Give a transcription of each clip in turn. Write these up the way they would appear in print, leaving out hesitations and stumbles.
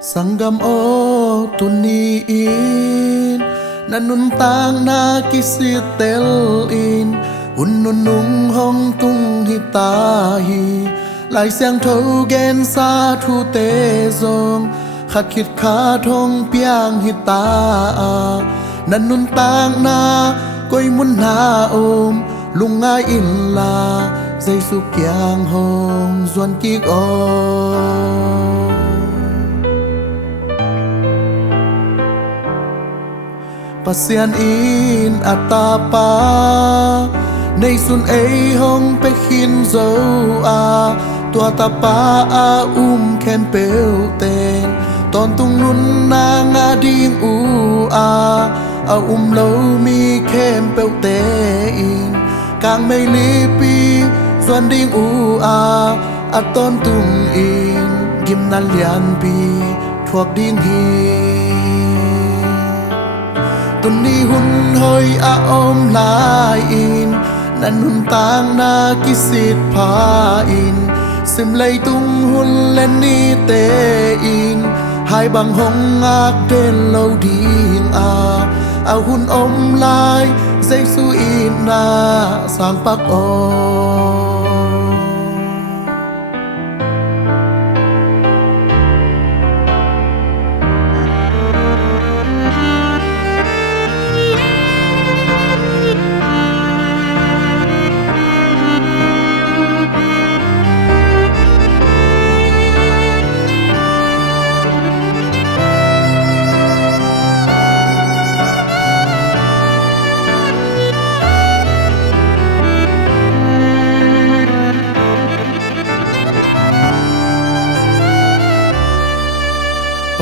Sanggam o tuniin nanun tang na kisitel in unnunung hong tung hitahi lại sang thâu gen sa thu tê zong khát khít khá thong piang hita nanun tang na koi mun na ôm lung ngai in la dây su kiang hong duan kik o pasian in atapa nay sun ấy hong pe khin dấu tua tapa khen pêu tên ton tung nun na nga ding lâu mi khen pêu te in càng mây li pi doan ding ton tung in gim na lian pi thuộc ding hi tuần ni hun hơi ôm lại in nan hun tang na kisit pa in sim lay tung hun lên ni te in hai bằng hong ngạc đến lâu ding hun ôm lại dây su in na sang pak o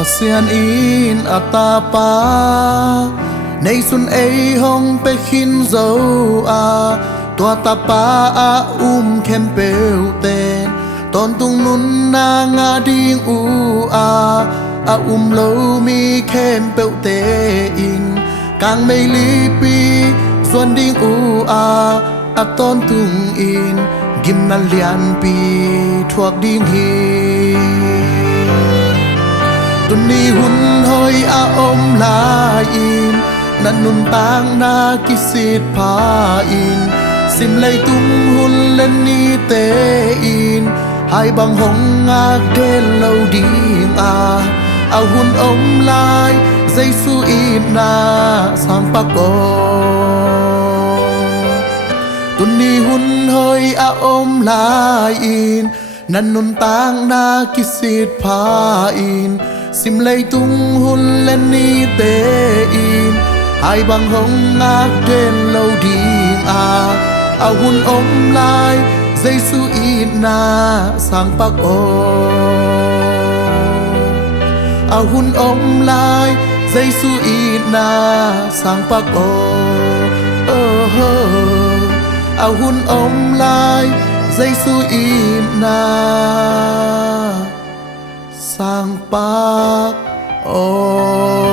pasian in atapa nay sun ấy hong pe khin dấu tua tapa khen pêu tên ton tung nun na nga ding lâu mi khen pêu te in càng mây li pi duan ding ton tung in gim na lian pi thuộc ding hi tuần ni hun hơi ôm lại in nan nun tang na kisit pa in sim lay tung hun lên ni te in hai bằng hong ngạc đến lâu ding hun ôm lại dây su in na sang pak o tuần ni hun hơi ôm lại in nan nun tang na kisit pa in sim lay tung hun lên ni te in hai bằng hong ngạc đến lâu ding hun ôm lại dây su in na sang pak o hun ôm lại dây su in na sang pak o hun ôm lại dây su in na sang pak o